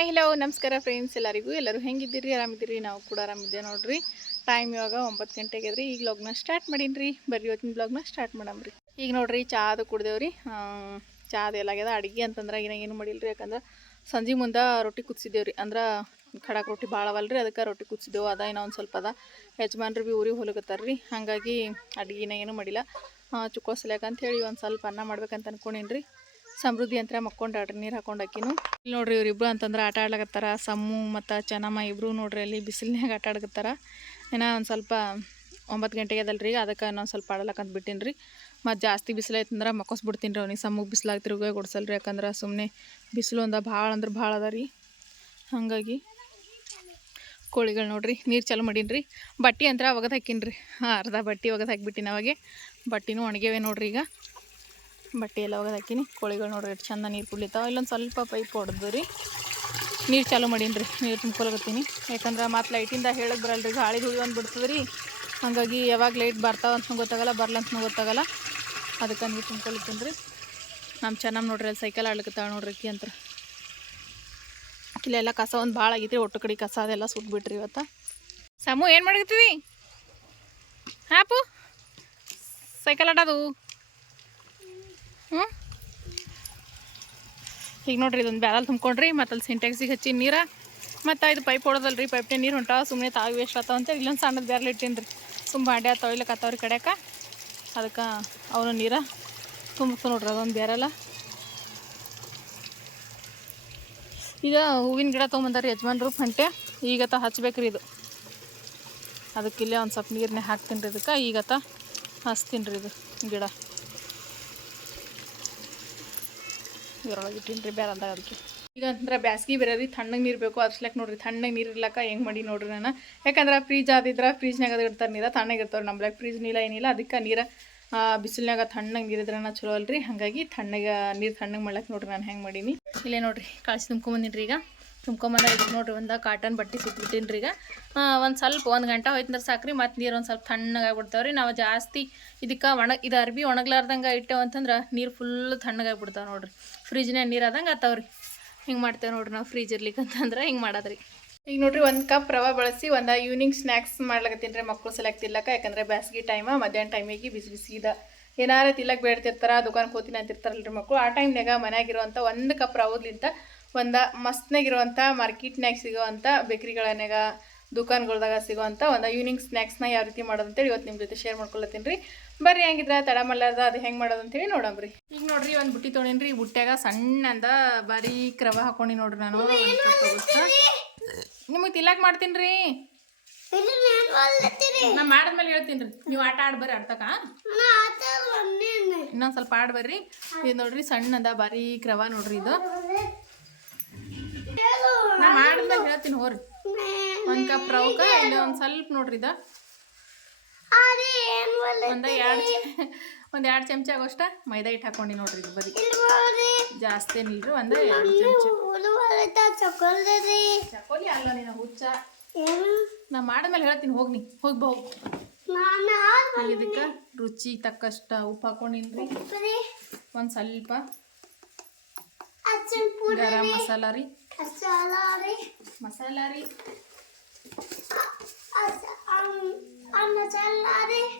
Hi hello ನಮಸ್ಕಾರ friends ಎಲ್ಲರಿಗೂ. ಎಲ್ಲರೂ ಹೆಂಗಿದ್ದೀರಿ? ಆರಾಮಿದ್ದೀರಿ? ನಾವು ಕೂಡ ಆರಾಮಿದ್ದೇವೆ ನೋಡ್ರಿ. ಟೈಮ್ ಇವಾಗ ಒಂಬತ್ತು ಗಂಟೆಗೆ ಅದ್ರಿ ಈಗ ಬ್ಲಾಗ್ನ ಸ್ಟಾರ್ಟ್ ಮಾಡೀನಿ ರೀ ಬರ್ರಿ, ಇವತ್ತಿನ ಬ್ಲಾಗ್ನ ಸ್ಟಾರ್ಟ್ ಮಾಡಮ್ರಿ. ಈಗ ನೋಡ್ರಿ, ಚಾದು ಕುಡ್ದೇವ್ರಿ. ಚಾದು ಎಲ್ಲಾಗ್ಯದ ಅಡುಗೆ ಅಂತಂದ್ರೆ ಈಗ ಏನು ರೀ ಯಾಕಂದ್ರೆ ಸಂಜೆ ಮುಂದೆ ರೊಟ್ಟಿ ಕುದಿಸಿದ್ದೇವ್ರಿ. ಅಂದ್ರೆ ಖಡಕ್ ರೊಟ್ಟಿ ಭಾಳ ಅವಲ್ರಿ. ಅದಕ್ಕೆ ರೊಟ್ಟಿ ಕುದಿಸಿದೆವು ಅದ ಇನ್ನೂ ಒಂದು ಸ್ವಲ್ಪ ಅದ. ಯಜಮಾನ್ರು ಭೀ ಊರಿಗೆ ಹೊಲಗತ್ತಾರ ರೀ ಹಾಗಾಗಿ ಅಡುಗೆನ ಏನು ಮಾಡಿಲ್ಲ. ಅಂತ ಹೇಳಿ ಒಂದು ಸ್ವಲ್ಪ ಅನ್ನ ಮಾಡ್ಬೇಕಂತ ಅನ್ಕೊಂಡೇನಿ ರೀ ಸಮೃದ್ಧಿ ಅಂತ ಮಕ್ಕೊಂಡಾಡ್ರಿ ನೀರು ಹಾಕೊಂಡು ಹಾಕಿನು ಇಲ್ಲಿ ನೋಡ್ರಿ ಇವ್ರಿಬ್ರು ಅಂತಂದ್ರೆ ಆಟ ಆಡ್ಲಕತ್ತಾರ ಸಮ್ಮು ಮತ್ತು ಚೆನ್ನಮ್ಮ ಇಬ್ರು ನೋಡ್ರಿ ಅಲ್ಲಿ ಬಿಸಿಲಿನಾಗ ಆಟ ಆಡ್ಕತ್ತಾರ ಏನೋ ಒಂದು ಸ್ವಲ್ಪ ಒಂಬತ್ತು ಗಂಟೆಗೆ ಅದಲ್ರಿ ಅದಕ್ಕೆ ಇನ್ನೊಂದು ಸ್ವಲ್ಪ ಆಡಲಕ್ಕಂತ ಬಿಟ್ಟಿನಿ ರೀ ಮತ್ತು ಜಾಸ್ತಿ ಬಿಸಿಲು ಐತಂದ್ರೆ ಮಕ್ಕೋಸ್ಬಿಡ್ತೀನಿ ರೀ ಅವ್ನಿಗೆ ಸಮ್ಮಗೆ ಬಿಸಿಲಾಗ ತಿರುಗೇ ಕೊಡ್ಸಲ್ರಿ ಯಾಕಂದ್ರೆ ಸುಮ್ಮನೆ ಬಿಸಿಲು ಅಂದ ಭಾಳ ಅಂದ್ರೆ ಭಾಳ ಅದ ರೀ. ಹಾಗಾಗಿ ಕೋಳಿಗಳು ನೋಡ್ರಿ, ನೀರು ಚಾಲು ಮಾಡೀನಿ ರೀ ಬಟ್ಟೆ ಅಂತ ಒಗದು ಹಾಕೀನಿ ರೀ ಹಾಂ ಅರ್ಧ ಬಟ್ಟೆ ಒಗದು ಹಾಕಿಬಿಟ್ಟಿನಿ ಅವಾಗೆ. ಬಟ್ಟೆನೂ ಒಣಗ್ಯಾವೆ ನೋಡ್ರಿ ಈಗ. ಬಟ್ಟೆ ಎಲ್ಲ ಒಗದು ಹಾಕಿನಿ ಕೋಳಿಗಳು ನೋಡ್ರಿ ಎಷ್ಟು ಚಂದ ನೀರು ಕುಡ್ಲಿತ್ತಾವ ಇಲ್ಲೊಂದು ಸ್ವಲ್ಪ ಪೈಪ್ ಹೊಡೆದು ರೀ ನೀರು ಚಾಲೂ ಮಾಡೀನಿ ರೀ ನೀರು ತುಂಬ್ಕೊಳಕತ್ತೀನಿ ಯಾಕಂದ್ರೆ ಮತ್ತೆ ಲೈಟಿಂದ ಹೇಳಕ್ಕೆ ಬರಲ್ಲ ರೀ ಗಾಳಿ ಹುಳಿ ಒಂದು ಬಿಡ್ತದೆ ರೀ ಹಾಗಾಗಿ ಯಾವಾಗ ಲೈಟ್ ಬರ್ತಾವ ಅಂತ ಗೊತ್ತಾಗಲ್ಲ ಬರಲ್ಲ ಅಂತ ಗೊತ್ತಾಗಲ್ಲ. ಅದಕ್ಕೆ ನೀರು ತುಂಬ್ಕೊಳತ್ತೀನಿ ರೀ ನಮ್ಮ ಚೆನ್ನಾಗಿ ನೋಡ್ರಿ ಅಲ್ಲಿ ಸೈಕಲ್ ಆಡ್ಲಿಕ್ಕೆ ನೋಡ್ರಿ ಅಕ್ಕಿ ಅಂತ ಇಲ್ಲೆಲ್ಲ ಕಸ ಒಂದು ಭಾಳ ಆಗೈತಿ ಒಟ್ಟು ಕಡೆ ಕಸ ಅದೆಲ್ಲ ಸುಟ್ಬಿಟ್ರಿ ಇವತ್ತು. ಸಮು, ಏನು ಮಾಡಕತ್ತೀವಿ ಹಾಪು? ಸೈಕಲ್ ಆಡೋದು? ಹ್ಞೂ ಈಗ ನೋಡ್ರಿ ಇದೊಂದು ಬ್ಯಾರಲ್ ತುಂಬ್ಕೊಂಡ್ರಿ, ಮತ್ತು ಅಲ್ಲಿ ಸಿಂಟೆಕ್ಸಿಗೆ ಹಚ್ಚಿ ನೀರ. ಮತ್ತು ಇದು ಪೈಪ್ ಹೊಡೋದಲ್ರಿ ಪೈಪ್ನೇ ನೀರು ಹೊಂಟಾವ ಸುಮ್ಮನೆ ತಾವು ವೇಸ್ಟ್ ಆತಾವ ಅಂತೇಳಿ ಇಲ್ಲೊಂದು ಸಣ್ಣದು ಬ್ಯಾರಲ್ ಇಟ್ಟೀನಿ ರೀ ತುಂಬ ಬಾಂಡೆ ತೊಯ್ಲಕತ್ತಾವ್ರಿ ಕಡ್ಯಾಕ. ಅದಕ್ಕೆ ಅವನು ನೀರ ತುಂಬಿಸ್ತು ನೋಡ್ರಿ ಅದೊಂದು ಬ್ಯಾರಲ್ಲ ಈಗ ಹೂವಿನ ಗಿಡ ತೊಗೊಂಬಂದಾರಿ ಯಜಮಾನ್ರು ಫಂಟೆ ಈಗತ್ತ ಹಚ್ಬೇಕ್ರಿ ಇದು. ಅದಕ್ಕೆ ಇಲ್ಲೇ ಒಂದು ಸ್ವಲ್ಪ ನೀರನ್ನೇ ಹಾಕ್ತೀನಿ ರೀ ಇದಕ್ಕೆ ಈಗತ್ತ ಹಚ್ತೀನಿ ರೀ ಇದು ಗಿಡ. ಇದ್ರೊಳಗೆ ಇಟ್ಟೀನಿ ರೀ ಅಂದಾಗ ಅದಕ್ಕೆ. ಈಗ ಅಂತಂದ್ರೆ ಬ್ಯಾಸ್ಗೆ ಬೇರೆ ತಣ್ಣಗೆ ನೀರು ಬೇಕು ಅರ್ಸ್ಲಕ್ಕೆ ನೋಡ್ರಿ ತಣ್ಣಗೆ ನೀರು ಇರ್ಲಕ್ಕ ಹೆಂಗೆ ಮಾಡಿ ನೋಡ್ರಿ ನಾನು? ಯಾಕಂದ್ರೆ ಫ್ರೀಜ್ ಆದಿದ್ರೆ ಫ್ರೀಜ್ನಾಗ ಅದು ಇಡ್ತಾರೆ ನೀರು ತಣ್ಣಗೆ ಇರ್ತಾವೆ ನಮ್ಲಾಗ ಫ್ರೀಜ್ ನೀಲ ಏನಿಲ್ಲ, ಅದಕ್ಕೆ ನೀರು ಬಿಸಿಲಿನಾಗ ತಣ್ಣಗೆ ನೀರಿದ್ರೆ ಚಲೋ ಅಲ್ರಿ. ಹಾಗಾಗಿ ತಣ್ಣಗೆ ನೀರು ತಣ್ಣಗೆ ಮಾಡ್ಲಕ್ಕೆ ನೋಡ್ರಿ ನಾನು ಹೆಂಗೆ ಮಾಡೀನಿ. ಇಲ್ಲೇ ನೋಡ್ರಿ, ಕಳಿಸಿ ತುಂಬ್ಕೊಂಬಂದಿನಿ ರೀ ಈಗ. ತುಂಬ್ಕೊಂಬಂದ ಇದು ನೋಡ್ರಿ, ಒಂದು ಕಾಟನ್ ಬಟ್ಟೆ ಸುತ್ತಿಬಿಟ್ಟಿನ್ರಿ ಈಗ. ಒಂದು ಸ್ವಲ್ಪ, ಒಂದು ಗಂಟೆ ಹೋಯ್ತಂದ್ರೆ ಸಾಕ್ರಿ, ಮತ್ತು ನೀರು ಒಂದು ಸ್ವಲ್ಪ ತಣ್ಣಗೆ ಆಗ್ಬಿಡ್ತಾವೆ ರೀ ನಾವು ಜಾಸ್ತಿ ಇದಕ್ಕೆ ಒಣ ಇದು ಅರ್ಬಿ ಒಣಗ್ಲಾರ್ದಂಗೆ ಇಟ್ಟೇವಂತಂದ್ರೆ ನೀರು ಫುಲ್ ತಣ್ಣಗೆ ಆಗ್ಬಿಡ್ತಾವೆ ನೋಡ್ರಿ. ಫ್ರಿಜ್ನಾಗ ನೀರು ಆದಂಗೆ ಆತಾವ್ರಿ. ಹಿಂಗೆ ಮಾಡ್ತೇವೆ ನೋಡ್ರಿ ನಾವು ಫ್ರಿಜ್ ಇರ್ಲಿಕ್ಕೆ ಅಂತಂದ್ರೆ ಹಿಂಗೆ ಮಾಡೋದ್ರಿ. ಈಗ ನೋಡ್ರಿ ಒಂದು ಕಪ್ ರವೆ ಬಳಸಿ ಒಂದು ಈವ್ನಿಂಗ್ ಸ್ನ್ಯಾಕ್ಸ್ ಮಾಡ್ಲಕತ್ತೀನಿ ರೀ ಮಕ್ಕಳು ಸೆಲೆಕ್ಟ್ ತಿಲ್ಲಕ ಯಾಕಂದ್ರೆ ಬ್ಯಾಸ್ಗೆ ಟೈಮ ಮಧ್ಯಾಹ್ನ ಟೈಮಿಗೆ ಬಿಸಿ ಬಿಸಿ ಬಿಸಿದ ಏನಾರ ತಿಲ್ಲಕ್ಕೆ ಬೇಡ್ತಿರ್ತಾರ, ದುಕಾನ್ಗೆ ಅಂತಿರ್ತಾರಲ್ಲ ರೀ ಮಕ್ಕಳು ಆ ಟೈಮ್ನಾಗ ಮನ್ಯಾಗಿರುವಂಥ ಒಂದು ಕಪ್ ರವದ್ಲಿಂತ ಒಂದು ಮಸ್ತ್ನಾಗಿರುವಂಥ ಮಾರ್ಕೆಟ್ನಾಗ ಸಿಗೋವಂಥ ಬೇಕ್ರಿಗಳನ್ಯಾಗ ದುಕಾನ್ಗಳ್ದಾಗ ಸಿಗುವಂಥ ಒಂದು ಈವ್ನಿಂಗ್ ಸ್ನ್ಯಾಕ್ಸ್ನ ಯಾವ ರೀತಿ ಮಾಡೋದು ಅಂತೇಳಿ ಇವತ್ತು ನಿಮ್ಮ ಜೊತೆ ಶೇರ್ ಮಾಡ್ಕೊಳತ್ತೀನಿ ರೀ. ಬರ್ರಿ ಹೆಂಗಿದ್ರ ತಡ ಮಲ್ಲಾರ್ದ ಅದು ಹೆಂಗೆ ಮಾಡೋದು ಅಂತೇಳಿ ನೋಡಮ್ರಿ ಈಗ ನೋಡ್ರಿ ಒಂದು ಬುಟ್ಟಿ ತೊಗೊಂಡಿನ್ರಿ ರೀ ಬುಟ್ಟ್ಯಾಗ ಸಣ್ಣಂದ ಬಾರೀಕ್ ಕ್ರವ ಹಾಕೊಂಡಿ ನೋಡ್ರಿ ನಾನು. ನಿಮಗೆ ತಿಲ್ಲಕ್ ಮಾಡ್ತೀನಿ ರೀ ನಾ ಮಾಡಿದ್ಮೇಲೆ ಹೇಳ್ತೀನಿ ರೀ ನೀವು ಆಟ ಆಡ್ ಬರ್ರಿ ಆಡ್ತಕ ಇನ್ನೊಂದು ಸ್ವಲ್ಪ ಆಡ್ ಬರ್ರಿ. ಇದು ನೋಡ್ರಿ ಸಣ್ಣದ ಬಾರೀಕ್ ಕ್ರವ ನೋಡ್ರಿ ಇದು. ನಾ ಮಾಡಿದ್ಮೇಲೆ ಹೇಳ್ತೀನಿ ಹೋರಿ ಒಂದು ಕಪ್ ರವಕ ಇಲ್ಲ ಒಂದು ಸ್ವಲ್ಪ ನೋಡ್ರಿ ಇದು. ಒಂದ ಎರಡು ಒಂದು ಎರಡು ಚಮಚ ಆಗೋಷ್ಟ? ಮೈದಾ ಹಿಟ್ಟು ಹಾಕೊಂಡು ನೋಡ್ರಿ ಇದು ಬರೀ. ಜಾಸ್ತಿ ಏನಿಲ್ರಿ ಒಂದು ಎರಡು ಚಮಚ. ಚಕೋಲಿ ಅಲ್ಲ ನೀನು ಹುಚ್ಚ. ನಾ ಮಾಡಿದ್ಮೇಲೆ ಹೇಳ್ತೀನಿ ಹೋಗ್ನಿ ಹೋಗಿ ಬಾ ಹೋಗು. ಇದಕ್ಕೆ ರುಚಿ ತಕ್ಕಷ್ಟ ಉಪ್ಪು ಹಾಕೊಂಡಿನ್ರಿ. ಒಂದು ಸ್ವಲ್ಪ ಗರಂ ಮಸಾಲ ರೀ. ಮಸಾಲ ರೀ.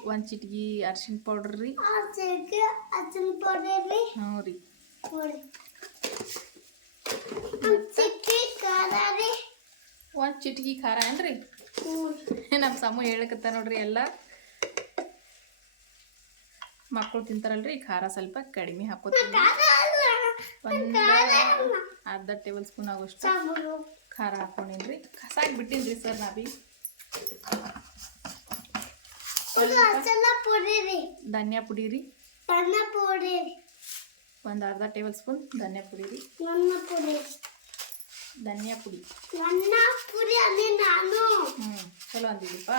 ಒಂದು ಚಿಟ್ಗಿ ಅರ್ಶಿಣ ಪೌಡರ್ ರೀ. ಹ್ಞೂ ರೀ. ಒಂದು ಚಿಟ್ಗಿ ಖಾರ ಏನ್ರಿ? ನಮ್ಮ ಸಮೂ ಹೇಳಕತ್ತ ನೋಡ್ರಿ ಎಲ್ಲ. ಮಕ್ಕಳು ತಿಂತಾರಲ್ರಿ ಖಾರ ಸ್ವಲ್ಪ ಕಡಿಮೆ ಹಾಕೋತೀನಿ ಒಂದು ಅರ್ಧ ಟೇಬಲ್ ಸ್ಪೂನ್ ಆಗೋಷ್ಟು ಖಾರ ಹಾಕೊಂಡಿನ್ರಿ. ಸಾಕು ಬಿಟ್ಟಿನ್ರಿ ಸರ್ ನಾ ಬಿ ಧನಿಯಾ ಪುಡಿ ರೀ ಒಂದು ಅರ್ಧ ಟೇಬಲ್ ಸ್ಪೂನ್ ಧನಿಯಾ ಪುಡಿ ರೀ ಧನಿಯಾ ಪುಡಿ ಹ್ಞೂ ಚಲೋ ಅಂದಿದ್ದೀಪ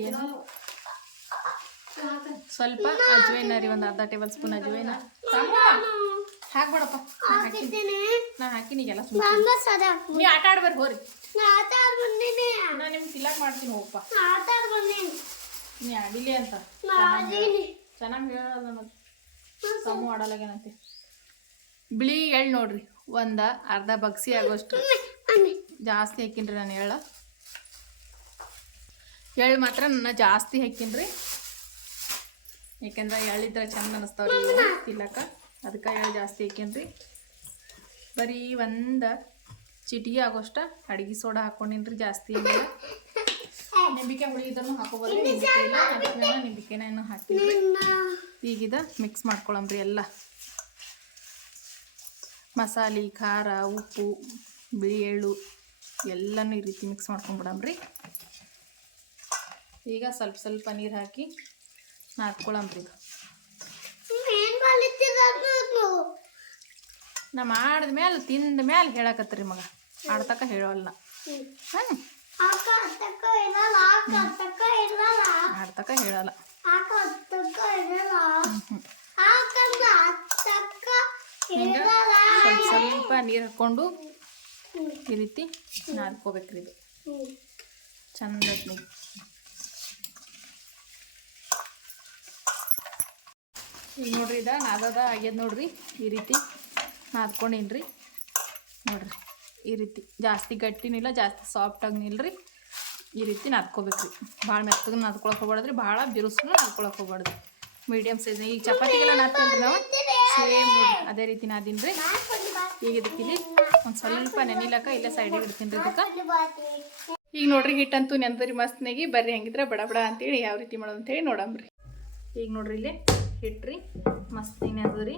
ಏನು ಸ್ವಲ್ಪ ಅಜ್ವೈನ ರೀ ಒಂದು ಅರ್ಧ ಟೇಬಲ್ ಸ್ಪೂನ್ ಅಜ್ವೈನ ಹಾಕ್ಬೇಡಪ್ಪ. ನಾ ಹಾಕಿನಿ ಸುಮ್ಮನೆ ನೀ ಆಟ ಆಡ್ಬಾರ್ದು ಹೋರಿ. ನಾ ನಿಮ್ಗೆ ತಿಲಾಕ್ ಮಾಡ್ತೀನಿ ಹೋಗಪ್ಪ. ನೀ ಆಡಿಲಿ ಅಂತ. ಚೆನ್ನಾಗಿ ಹೇಳೋದು ನನಗೆ ಸಮೂ ಆಡಲಾಗೇನಂತೆ. ಬಿಳಿ ಎಳ್ ನೋಡ್ರಿ ಒಂದ ಅರ್ಧ ಬಗ್ಸಿ ಆಗೋಷ್ಟು. ಜಾಸ್ತಿ ಹಾಕಿನ್ರಿ ನಾನು ಎಳ್ಳು. ಎಳ್ಳು ಮಾತ್ರ ನನ್ನ ಜಾಸ್ತಿ ಹಾಕಿನ್ರಿ ಯಾಕಂದ್ರೆ ಎಳ್ಳಿದ್ರೆ ಚಂದ ಅನಿಸ್ತಾವ್ರಿ. ತಿಲ್ಲಕ್ಕ ಅದಕ್ಕೆ ಎಳ್ಳು ಜಾಸ್ತಿ ಹಾಕೇನ್ರಿ ಬರೀ ಒಂದು ಚಿಟಿಗೆ ಆಗೋಷ್ಟ ಅಡುಗೆ ಸೋಡಾ ಹಾಕ್ಕೊಂಡಿನ್ರಿ ಜಾಸ್ತಿ ನಿಂಬಿಕೆ ಹುಳಿ ಇದನ್ನು ಹಾಕೋಬೋದು ನಿಂಬಿಕೆ ನಿಂಬಿಕೆನ ಏನು ಹಾಕಿದ್ರಿ ಈಗಿದ ಮಿಕ್ಸ್ ಮಾಡ್ಕೊಳಮ್ರಿ ಎಲ್ಲ. ಮಸಾಲೆ, ಖಾರ, ಉಪ್ಪು, ಬಿಳಿ ಎಳ್ಳು ಎಲ್ಲನೂ ಈ ರೀತಿ ಮಿಕ್ಸ್ ಮಾಡ್ಕೊಂಬಿಡಮ್ರಿ ಈಗ ಸ್ವಲ್ಪ ಸ್ವಲ್ಪ ನೀರು ಹಾಕಿ ನಾದ್ಕೊಳಮ್ರಿ ಇದು ನಾ ಮಾಡಿದ ಮೇಲೆ ತಿಂದ ಮೇಲೆ ಹೇಳಕತ್ರಿ ಮಗ. ಆಡ್ತಕ ಹೇಳೋಲ್ಲ. ಹ್ಞೂ ಆಡ್ತಕ ಹೇಳಲ್ಲ ಸ್ವಲ್ಪ ಸ್ವಲ್ಪ ನೀರು ಹಾಕ್ಕೊಂಡು ಈ ರೀತಿ ನಾದ್ಕೋಬೇಕ್ರಿ ಇದು. ಚಂದ ಈಗ ನೋಡ್ರಿ ಇದ ನಾದದ ಆಗ್ಯದ ನೋಡ್ರಿ ಈ ರೀತಿ. ನಾದ್ಕೊಂಡಿನ್ರಿ? ನೋಡ್ರಿ, ಈ ರೀತಿ ಜಾಸ್ತಿ ಗಟ್ಟಿನಿಲ್ಲ, ಜಾಸ್ತಿ ಸಾಫ್ಟಾಗಿ ನಿಲ್ರಿ ಈ ರೀತಿ ನಾದ್ಕೋಬೇಕ್ರಿ. ಭಾಳ ಮೆತ್ತಗೆ ನಾದ್ಕೊಳಕ್ಕೆ ಹೋಗ್ಬಾರ್ದ್ರಿ ಭಾಳ ಬಿರುಸನ್ನು ನಾದ್ಕೊಳಕ್ಕೆ ಹೋಗ್ಬಾರ್ದು ಮೀಡಿಯಮ್ ಸೈಜ್ ಈಗ ಚಪಾತಿಗೆಲ್ಲ ನಾದ್ತೀವಿ ನಾವು. ಅದೇ ರೀತಿ ನಾದಿನ್ರಿ. ಈಗ ಇದಕ್ಕಿಲ್ಲಿ ಒಂದು ಸ್ವಲ್ಪ ನೆನಿಲಕ್ಕ ಇಲ್ಲೇ ಸೈಡಿಗೆ ಇಡ್ತೀನಿ ರೀ ಇದಕ್ಕೆ. ಈಗ ನೋಡ್ರಿ, ಹಿಟ್ಟಂತೂ ಮಸ್ತ್ ನೆಗಿ ಬರ್ರಿ ಹೆಂಗಿದ್ರೆ ಬಡ ಬಡ ಅಂತೇಳಿ ಯಾವ ರೀತಿ ಮಾಡೋದು ಅಂತೇಳಿ ನೋಡಮ್ರಿ. ಈಗ ನೋಡ್ರಿ ಇಲ್ಲಿ ಹಿಟ್ರಿ ಮಸ್ತ್ ನೆನದ್ರಿ.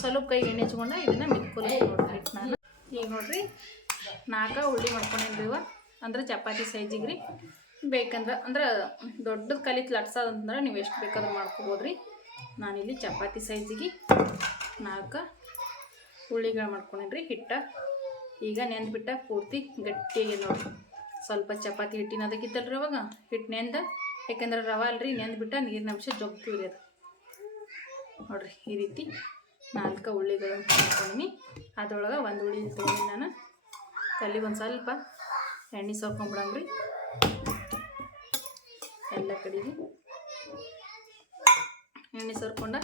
ಸ್ವಲ್ಪ ಕೈ ಎಣ್ಣೆ ಹಚ್ಕೊಂಡ ಇದನ್ನ ಮಿಕ್ಕೊಲಿ ನೋಡ್ರಿ ನಾನು. ಈಗ ನೋಡ್ರಿ, ನಾಲ್ಕ ಉಳ್ಳಿ ಮಾಡ್ಕೊಂಡೇನ್ರಿ ಇವ ಅಂದ್ರೆ ಚಪಾತಿ ಸೈಜಿಗೆ ರೀ ಬೇಕಂದ್ರೆ, ಅಂದ್ರೆ ದೊಡ್ಡದು ಕಲಿತ್ ಲಟ್ಸೋದಂದ್ರೆ ನೀವು ಎಷ್ಟು ಬೇಕಾದ್ರೂ ಮಾಡ್ಕೋಬೋದ್ರಿ. ನಾನಿಲ್ಲಿ ಚಪಾತಿ ಸೈಜಿಗೆ ನಾಲ್ಕು ಉಳ್ಳಿಗಳು ರೀ ಹಿಟ್ಟ. ಈಗ ನೆಂದ್ಬಿಟ್ಟ ಪೂರ್ತಿ ಗಟ್ಟಿಯಾಗಿ ನೋಡ್ರಿ. ಸ್ವಲ್ಪ ಚಪಾತಿ ಹಿಟ್ಟಿನ ಅದಕ್ಕಿತ್ತಲ್ರಿ ಅವಾಗ. ಹಿಟ್ಟು ನೆಂದ, ಯಾಕಂದ್ರೆ ರವೆ ಅಲ್ರಿ, ನೆಂದ್ಬಿಟ್ಟ ನೀರಿನ ಅಂಶ ಜೊಗ್ತೀವ್ರಿ ಅದು ನೋಡ್ರಿ, ಈ ರೀತಿ ನಾಲ್ಕು ಹುಳಿಗಳು ಹಾಕೊಂಡಿನಿ ಅದ್ರೊಳಗೆ ಒಂದು ಉಳ್ಳಿ ತೊಗೊಂಡು ನಾನು. ಕಲ್ಲಿಗೆ ಒಂದು ಸ್ವಲ್ಪ ಎಣ್ಣೆ ಸೋರ್ಕೊಂಬಿಡಮ್ರಿ ಎಲ್ಲ ಕಡೆಗೆ ಎಣ್ಣೆ ಸೋರ್ಕೊಂಡ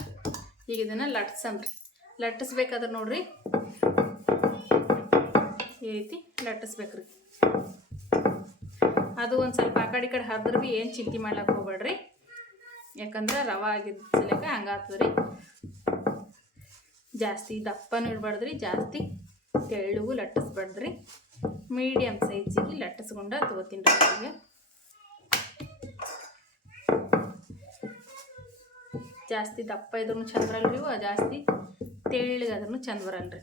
ಈಗ ಇದನ್ನು ಲಟ್ಸಂದ್ರಿ ಲಟ್ಟಿಸ್ಬೇಕಾದ್ರೆ ನೋಡ್ರಿ, ಈ ರೀತಿ ಲಟ್ಟಿಸ್ಬೇಕ್ರಿ ಅದು ಒಂದು ಸ್ವಲ್ಪ ಆ ಕಡೆ ಈ ಕಡೆ ಹರಿದ್ರೆ ಭೀ ಏನು ಚಿಂತೆ ಮಾಡ್ಲಕ್ಕೆ ಹೋಗ್ಬೇಡ್ರಿ. ಯಾಕಂದ್ರೆ ರವೆ ಆಗಿದ್ದ ಸಲಕ ಹಂಗಾಗ್ತದ್ರಿ. ಜಾಸ್ತಿ ದಪ್ಪನೂ ಇಡಬಾರ್ದ್ರಿ ಜಾಸ್ತಿ ತೆಳ್ಳಗೂ ಲಟ್ಟಿಸ್ಬಾರ್ದ್ರಿ. ಮೀಡಿಯಮ್ ಸೈಜಿಗೆ ಲಟ್ಟಿಸ್ಕೊಂಡ ತಗೋತೀನಿ ರೀ ಜಾಸ್ತಿ ದಪ್ಪ ಇದ್ರೂ ಚಂದ ಬರಲ್ರಿ ಇವು, ಜಾಸ್ತಿ ತೆಳ್ಳಗಾದ್ರೂ ಚಂದ ಬರಲ್ರಿ.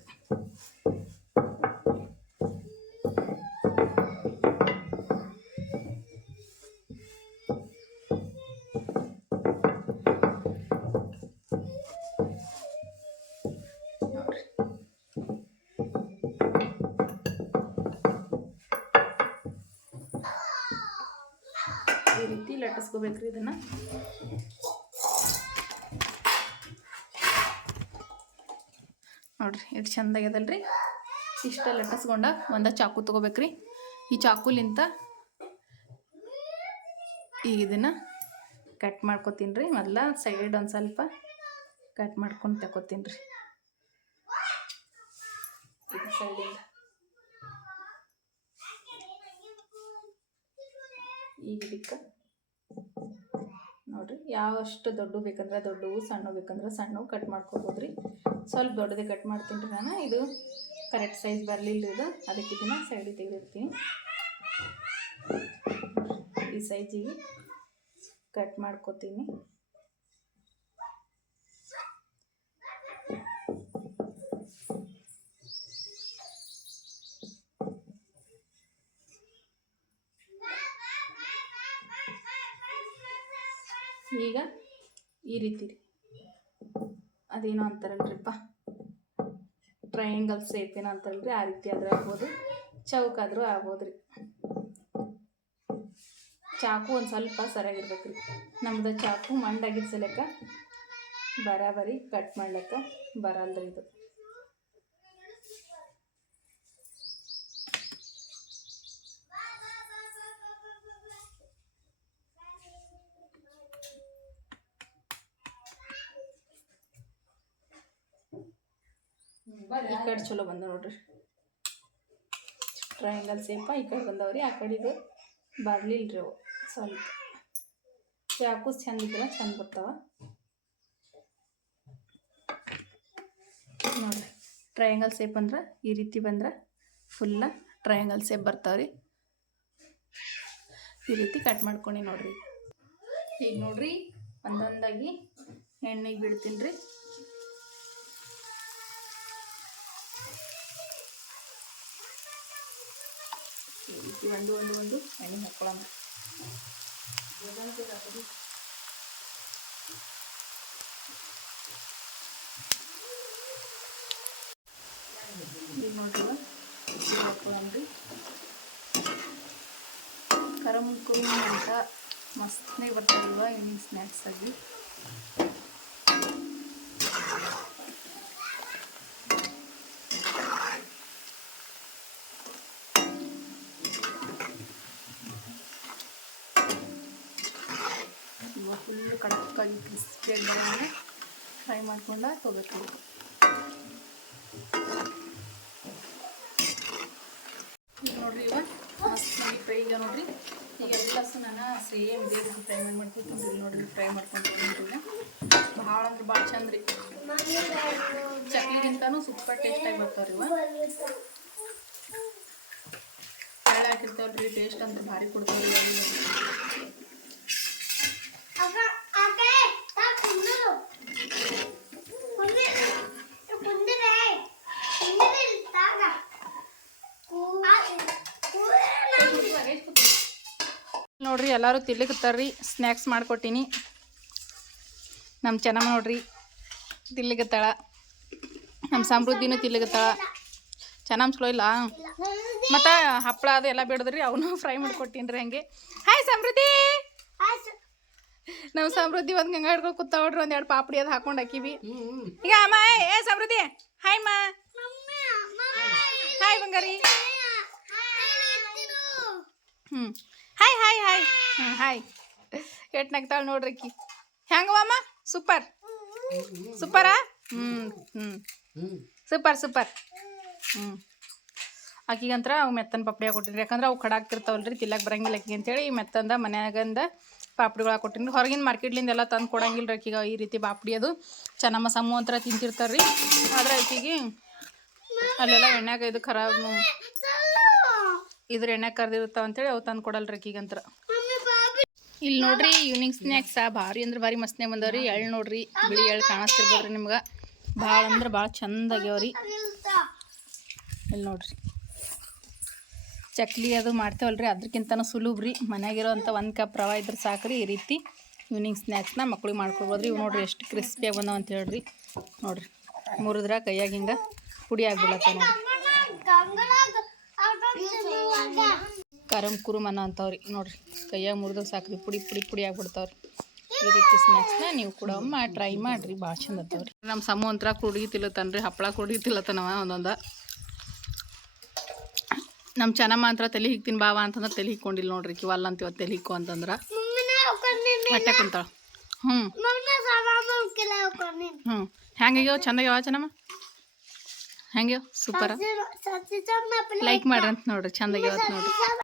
ರೀತಿ ಇದನ್ನು. ನೋಡ್ರಿ ಎಷ್ಟು ಚಂದ ಆಗ್ಯದಲ್ರಿ. ಇಷ್ಟ ಲಟ್ಟಿಸ್ಕೊಂಡ ಒಂದ ಚಾಕು ತೊಗೋಬೇಕ್ರಿ. ಈ ಚಾಕುಲಿಂತ ಈಗ ಇದನ್ನ ಕಟ್ ಮಾಡ್ಕೊತೀನಿ ರೀ ಮೊದಲ ಸೈಡ್ ಒಂದು ಸ್ವಲ್ಪ ಕಟ್ ಮಾಡ್ಕೊಂಡು ತಗೋತೀನಿ ರೀ ಈಗ ಇದಕ್ಕೆ ನೋಡ್ರಿ. ಯಾವಷ್ಟು ದೊಡ್ಡ ಬೇಕಂದ್ರೆ ದೊಡ್ಡವು ಸಣ್ಣ ಬೇಕಂದ್ರೆ ಸಣ್ಣವು ಕಟ್ ಮಾಡ್ಕೊಬೋದು ರೀ ಸ್ವಲ್ಪ ದೊಡ್ಡದೇ ಕಟ್ ಮಾಡ್ತೀನಿ ರೀ ನಾನು. ಇದು ಕರೆಕ್ಟ್ ಸೈಜ್ ಬರಲಿಲ್ಲ ಇದು. ಅದಕ್ಕೆ ಇದನ್ನು ಸೈಡಿಗೆ ತೆಗೆದಿರ್ತೀನಿ. ಈ ಸೈಜಿಗೆ ಕಟ್ ಮಾಡ್ಕೊತೀನಿ. ಈಗ ಈ ರೀತಿ ಅದೇನೋ ಅಂತಾರಲ್ರಿಪ್ಪ ಟ್ರಯಾಂಗಲ್ ಸೇಪ್ ಏನೋ ಅಂತಾರಲ್ರಿ, ಆ ರೀತಿ ಆದ್ರೆ ಆಗ್ಬೋದು. ಚೌಕಾದ್ರೂ ಆಗ್ಬೋದು ರೀ ಚಾಕು ಒಂದು ಸ್ವಲ್ಪ ಸರಿಯಾಗಿರ್ಬೇಕು ರೀ ನಮ್ದು ಚಾಕು ಮಂಡಾಗಿದ್ದ ಸಲಕ್ಕ ಬರಾಬರಿ ಕಟ್ ಮಾಡ್ಲಿಕ್ಕೆ ಬರಲ್ರಿ ಇದು. ಈ ಕಡೆ ಚಲೋ ಬಂದ ನೋಡ್ರಿ. ಟ್ರಯಾಂಗಲ್ ಸೇಪ ಈ ಕಡೆ ಬಂದವ್ರಿ. ಆ ಕಡೆದು ಬರ್ಲಿಲ್ಲ ರೀ ಅವು. ಸ್ವಲ್ಪ ಯಾಕೂ ಚಂದ ಇದ್ರೆ ಚೆಂದ ಬರ್ತಾವ. ನೋಡ್ರಿ. ಟ್ರಯಾಂಗಲ್ ಸೇಪ್ ಅಂದ್ರೆ ಈ ರೀತಿ ಬಂದ್ರೆ ಫುಲ್ಲ ಟ್ರಯಾಂಗಲ್ ಸೇಪ್ ಬರ್ತಾವ್ರಿ. ಈ ರೀತಿ ಕಟ್ ಮಾಡ್ಕೊಂಡು ನೋಡ್ರಿ. ಈಗ ನೋಡ್ರಿ, ಒಂದೊಂದಾಗಿ ಎಣ್ಣೆಗೆ ಬಿಡ್ತೀನಿ ರೀ ಒಂದು ಒಂದು ಒಂದು. ಎಣ್ಣೆ ಹಾಕೊಳ್ಳೋಣ ಈಗ ನೋಡ್ರಿ ಹಾಕೊಳ್ಳೋಣ ರೀ ಕರಮ್ ಕುರುಮ್ ಅಂತ ಮಸ್ತ್ನೇ ಬರ್ತಾರಲ್ವ ಈವ್ನಿಂಗ್ ಸ್ನ್ಯಾಕ್ಸ್ ಆಗಿ ಫುಲ್ ಕಡಕ್ಕಾಗಿ ಕ್ರಿಸ್ಪಿಯಾಗಿ ಬರೋಂಗೆ ಫ್ರೈ ಮಾಡ್ಕೊಂಡ ಹಾಕೋಬೇಕು ನೋಡ್ರಿ ಇವಾಗ ಮಸ್ತಾಗಿ ಫ್ರೈ ಈಗ ನೋಡ್ರಿ. ಈಗ ಎಲ್ಲ ನಾನು ಸೇಮ್ ರೀತಿ ಫ್ರೈ ಮಾಡ್ಕೊಂಡು ನೋಡ್ರಿ ಫ್ರೈ ಮಾಡ್ಕೊಂಡು ಭಾಳ ಅಂದ್ರೆ ಭಾಳ ಚಂದ ರೀ. ಚಕ್ಲಿಗಿಂತನೂ ಸೂಪರ್ ಟೇಸ್ಟಾಗಿ ಬರ್ತಾವ್ರಿ ಇವ ಎಳ್ಳು ಹಾಕಿರ್ತಾವಲ್ರಿ ಟೇಸ್ಟ್ ಅಂತ ಭಾರಿ ಕೊಡ್ತಾವ್ರಿ ನೋಡ್ರಿ ಎಲ್ಲರೂ ತಿನ್ಲಿಕತ್ತಾರ್ರಿ ಸ್ನ್ಯಾಕ್ಸ್ ಮಾಡ್ಕೊಟ್ಟಿನಿ. ನಮ್ಮ ಚೆನ್ನಮ್ಮ ನೋಡ್ರಿ ತಿನ್ಲಿಕತ್ತಾಳ ನಮ್ಮ ಸಮೃದ್ಧಿನೂ ತಿನ್ಲಿಕತ್ತಾಳ ಚೆನ್ನಾಗಿ ಚಲೋ ಇಲ್ಲ? ಮತ್ತು ಹಪ್ಪಳ ಅದು ಎಲ್ಲ ಬಿಡದ್ರಿ ಅವನು ಫ್ರೈ ಮಾಡ್ಕೊಟ್ಟಿನ್ರಿ ಹಂಗೆ. ಹಾಯ್ ಸಮೃದ್ಧಿ ನಮ್ಮ ಸಮೃದ್ಧಿ ಒಂದು ಗಂಗಾ ಹಿಡ್ಕೊಂಡು ಕೂತ ನೋಡ್ರಿ ಒಂದು ಎರಡು ಪಾಪಡಿ ಅದು ಹಾಕೊಂಡು ಹಾಕಿವಿ. ಈಗ ಅಮ್ಮ ಏ, ಏ ಸಮೃದ್ಧಿ ಹಾಯ್ ಮಾ ಹಾಯ್ ಬಂಗಾರಿ. ಹ್ಞೂ ಹಾಯ್ ಹಾಯ್ ಹಾಯ್ ಹಾಯ್ ಎಟ್ ನಗ್ತಾಳೆ ನೋಡ್ರಿಕ್ಕಿ ಹೆಂಗವಮ್ಮ ಸೂಪರ್ ಸೂಪರಾ ಹ್ಞೂ ಹ್ಞೂ ಸೂಪರ್ ಸೂಪರ್ ಹ್ಞೂ ಆಕಿಗಂತ್ರ ಅವು ಮೆತ್ತನ ಪಾಪಡಿ ಕೊಟ್ಟಿರಿ ಯಾಕಂದ್ರೆ ಅವು ಖಡಾಕ್ ಇರ್ತಾವಲ್ರಿ ತಿಲ್ಲಕ್ಕೆ ಬರಂಗಿಲ್ಲ ಆಕಿ ಅಂತೇಳಿ ಮೆತ್ತಂದ ಮನ್ಯಾಗಂದ ಪಾಪಡಿಗಳು ಕೊಟ್ಟಿನಿ ಹೊರಗಿನ ಮಾರ್ಕೆಟ್ಲಿಂದ ಎಲ್ಲ ತಂದು ಕೊಡಂಗಿಲ್ಲ ರೀ ಆಕಿಗೆ ಈ ರೀತಿ ಪಾಪಡಿ ಅದು. ಚೆನ್ನಮ್ಮ ಸಮೂಹ ಅಂತ ತಿಂತಿರ್ತಾರ್ರಿ. ಆದ್ರೆ ಆಕಿಗೆ ಅಲ್ಲೆಲ್ಲ ಎಣ್ಣೆಗೆ ಇದು ಖರಾಬ್ ಇದ್ರ ಎಣ್ಣೆ ಕರ್ದಿರ್ತಾವ ಅಂತೇಳಿ ಅವು ತಂದು ಕೊಡಲ್ರಿ ಈಗಂತ್ರ ಇಲ್ಲಿ ನೋಡ್ರಿ ಈವ್ನಿಂಗ್ ಸ್ನ್ಯಾಕ್ಸ್ ಭಾರಿ ಅಂದ್ರೆ ಭಾರಿ ಮಸ್ತ್ನೇ ಬಂದವ್ರಿ. ಎಳ್ಳು ನೋಡ್ರಿ ಬಿಳಿ ಎಳ್ಳು ಕಾಣಿಸ್ತಿರ್ಬೋದ್ರಿ ನಿಮ್ಗೆ. ಭಾಳ ಅಂದ್ರೆ ಭಾಳ ಚಂದ ಆಗ್ಯಾವ್ರಿ. ಇಲ್ಲಿ ನೋಡ್ರಿ. ಚಕ್ಲಿ ಅದು ಮಾಡ್ತೇವಲ್ರಿ ಅದ್ರಕ್ಕಿಂತ ಸುಲಭ ರೀ ಮನ್ಯಾಗಿರೋಂಥ ಒಂದು ಕಪ್ ರವೆ ಇದ್ರೆ ಸಾಕ್ರಿ ಈ ರೀತಿ ಈವ್ನಿಂಗ್ ಸ್ನ್ಯಾಕ್ಸ್ನ ಮಕ್ಳಿಗೆ ಮಾಡ್ಕೊಬೋದು ಇವು ನೋಡ್ರಿ ಎಷ್ಟು ಕ್ರಿಸ್ಪಿಯಾಗಿ ಬಂದಾವ ಅಂತ ಹೇಳ್ರಿ ನೋಡ್ರಿ ಮುರಿದ್ರ ಕೈಯಾಗ ಹಿಂಗೆ ಪುಡಿ ಆಗ್ಬಿಡತ್ತ ನೋಡ್ರಿ. ಕರಂ ಕುರುಮನ ಅನ್ನೋ ಅಂಥವ್ರಿ ನೋಡ್ರಿ ಕೈಯಾಗ ಮುರಿದಾಗ ಸಾಕ್ರಿ ಪುಡಿ ಪುಡಿ ಪುಡಿ ಆಗ್ಬಿಡ್ತಾವ್ರಿ. ಈ ರೀತಿ ಸ್ನ್ಯಾಕ್ಸ್ನ ನೀವು ಕೂಡ ಒಮ್ಮೆ ಟ್ರೈ ಮಾಡಿರಿ ಭಾಳ ಚಂದ ಅಂತವ್ರಿ ನಮ್ಮ ಸಮ ಒಂಥರ ಕುಡ್ಗಿ ತಿಲ್ಲತ್ತಾನ ರೀ ಹಪ್ಪಳ ಕುಡ್ಗಿ ತಿಲ್ಲತ್ತಾನವ ಒಂದೊಂದು. ನಮ್ಮ ಚೆನ್ನಮ್ಮ ಅಂತ ತಲೆ ಹಿಗ್ತೀನಿ ಬಾವ ಅಂತಂದ್ರೆ ತಲೆ ಹಿಕ್ಕೊಂಡಿಲ್ಲ ನೋಡ್ರಿ ಕಿವಲ್ಲ ಅಂತೀವ ತಲೆ ಹಿಕ್ಕು ಅಂತಂದ್ರೆ. ಹೊಟ್ಟೆ ಕುಂತಾಳ. ಹ್ಞೂ ಹ್ಞೂ ಹೆಂಗಾಗ್ಯಾವ ಚಂದಾಗ್ಯಾವ ಚೆನ್ನಮ್ಮ? ಹೆಂಗ್ಯಾವ ಸೂಪರ. ಲೈಕ್ ಮಾಡ್ರಿ ಅಂತ ನೋಡ್ರಿ ಚಂದಾಗಿ ನೋಡ್ರಿ.